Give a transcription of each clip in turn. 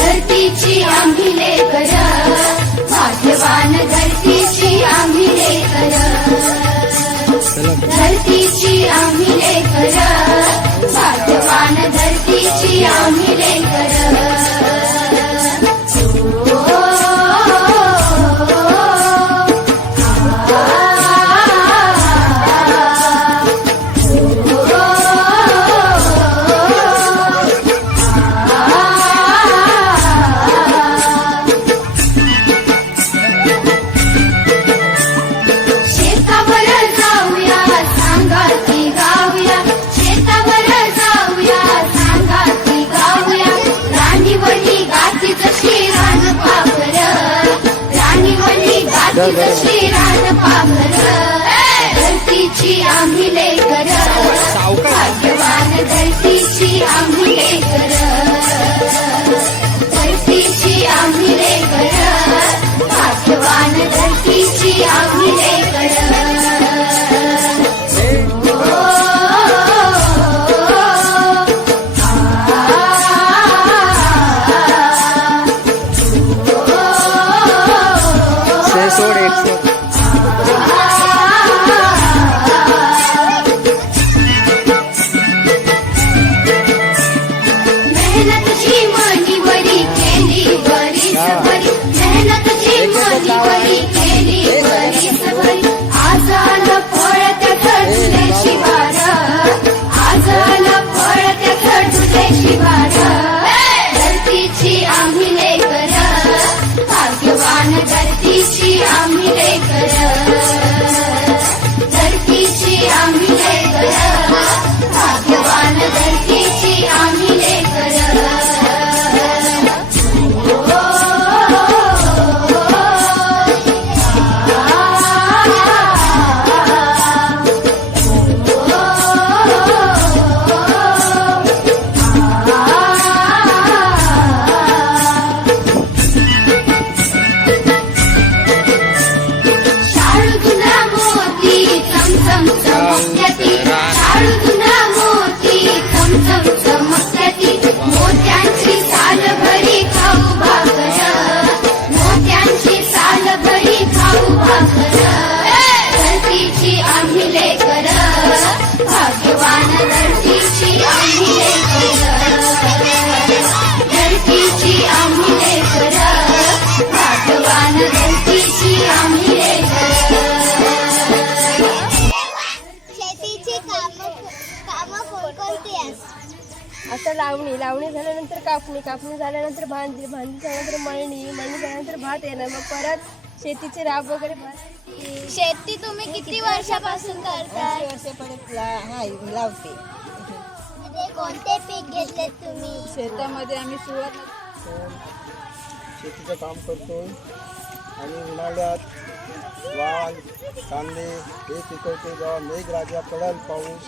धरतीची आम्ही लेकर, भाग्यवान धरतीची आम्ही लेकर. धरतीची आम्ही लेकर, भाग्यवान धरतीची आम्ही लेकर. धरतीची आम्ही लेकर, भाग्यवान धरतीची आम्ही लेकर. धरतीची आम्ही लेकर, धरतीची आम्ही लेकर, भाग्यवान धरतीची आम्ही लेकर. मोत्यांची साल भरी खाऊ भाकर, मोत्यांची साल भरी खाऊ भाकर. धरतीची आम्ही लेकर, भाग्यवान धरतीची आम्ही लेकर. धरतीची आम्ही लेकर, भाग्यवान धरतीची आम्ही लेकर. शेतीची कामं कोणकोणती आहेत? आता लावणी झाल्यानंतर कापणी झाल्यानंतर भांजी झाल्यानंतर मळणी झाल्यानंतर भात येणं, मग परत शेतीचे राब वगैरे. शेती तुम्ही किती वर्षापासून करताय? वर्षापर्यंत लावते. म्हणजे कोणते पीक घेतलेत तुम्ही? शेतामध्ये आम्ही शेतीचं काम करतो आणि उन्हाळ्यात वाल कांदे हे पिकवतो. जेव्हा मेघराजा पडेल पाऊस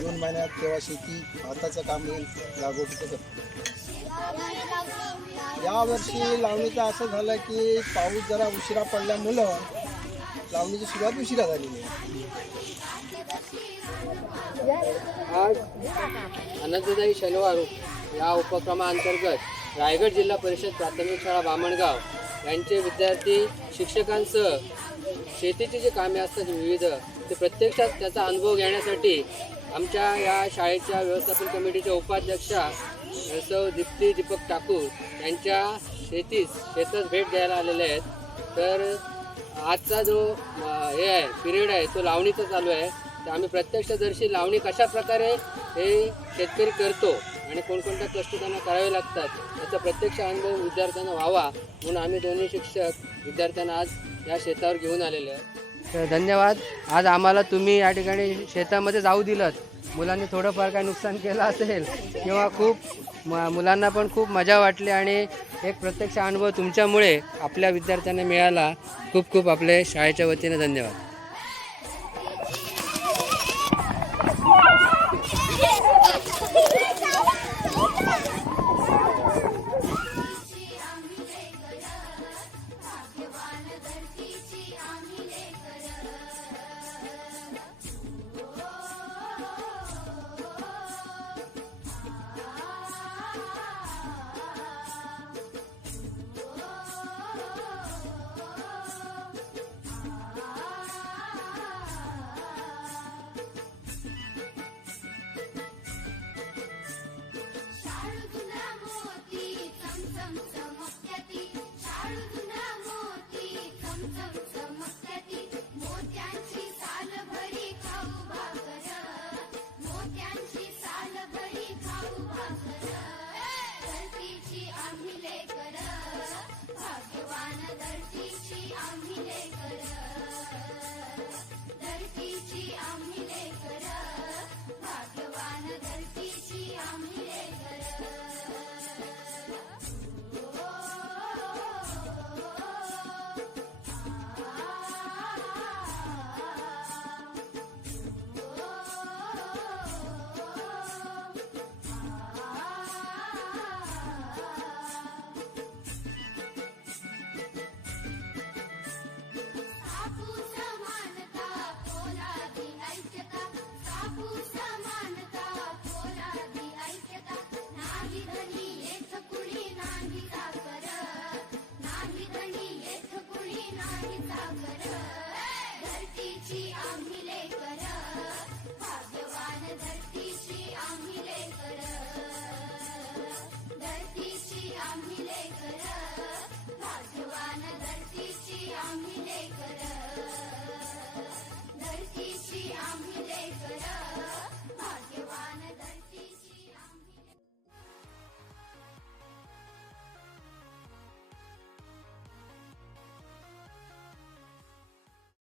जून महिन्यात तेव्हा शेती भाताचं काम लागवड करतो. यावर्षी लावणीचं असं झालं की पाऊस जरा उशिरा पडल्यामुळं लावणीची सुरुवात उशिरा झालेली आहे. आज आनंददायी शनिवार या उपक्रमाअंतर्गत रायगड जिल्हा परिषद प्राथमिक शाळा बामणगाव यांचे विद्यार्थी शिक्षकांसह शेतीची जी कामे असतात विविध ते प्रत्यक्षात त्याचा अनुभव घेण्यासाठी आमच्या या शाळेच्या व्यवस्थापन कमिटीच्या उपाध्यक्षा सौ दीप्ती दीपक ठाकूर यांच्या शेतात भेट द्यायला आलेले आहेत. तर आजचा जो हे आहे पिरियड आहे तो लावणीचा चालू आहे. तर आम्ही प्रत्यक्षदर्शी लावणी कशा प्रकारे हे शेतकरी करतो आणि कोणकोणत्या कष्ट त्यांना करावे लागतात याचा प्रत्यक्ष अनुभव विद्यार्थ्यांना व्हावा म्हणून आम्ही दोन्ही शिक्षक विद्यार्थ्यांना आज या शेतावर घेऊन आलेले आहेत. तर धन्यवाद. आज आम्हाला तुम्ही या ठिकाणी शेतामध्ये जाऊ दिलं मुलांनी थोडंफार काही नुकसान केलं असेल किंवा खूप मुलांना पण खूप मजा वाटली आणि एक प्रत्यक्ष अनुभव तुमच्यामुळे आपल्या विद्यार्थ्यांना मिळाला. खूप खूप आपले शाळेच्या वतीने धन्यवाद. शाळुजुना मोती चमचम चमकत्याती, शाळुजुना मोती चमचम चमकत्याती, मोत्यांची साल भरी खाऊ भाकर, मोत्यांची साल भरी खाऊ भाकर, धरतीची आम्ही लेकर, भाग्यवान धरतीची आम्ही लेकर, धरतीची आम्ही लेकर, भाग्यवान धरतीची आम्ही लेकर. कापूस समानता पोलादी ऐक्यता, कापूस समानता पोलादी ऐक्यता, नाही धनी येथ कुणी नाही साकर, नाही धनी येथ कुणी नाही साकर, धरतीची आम्ही लेकर,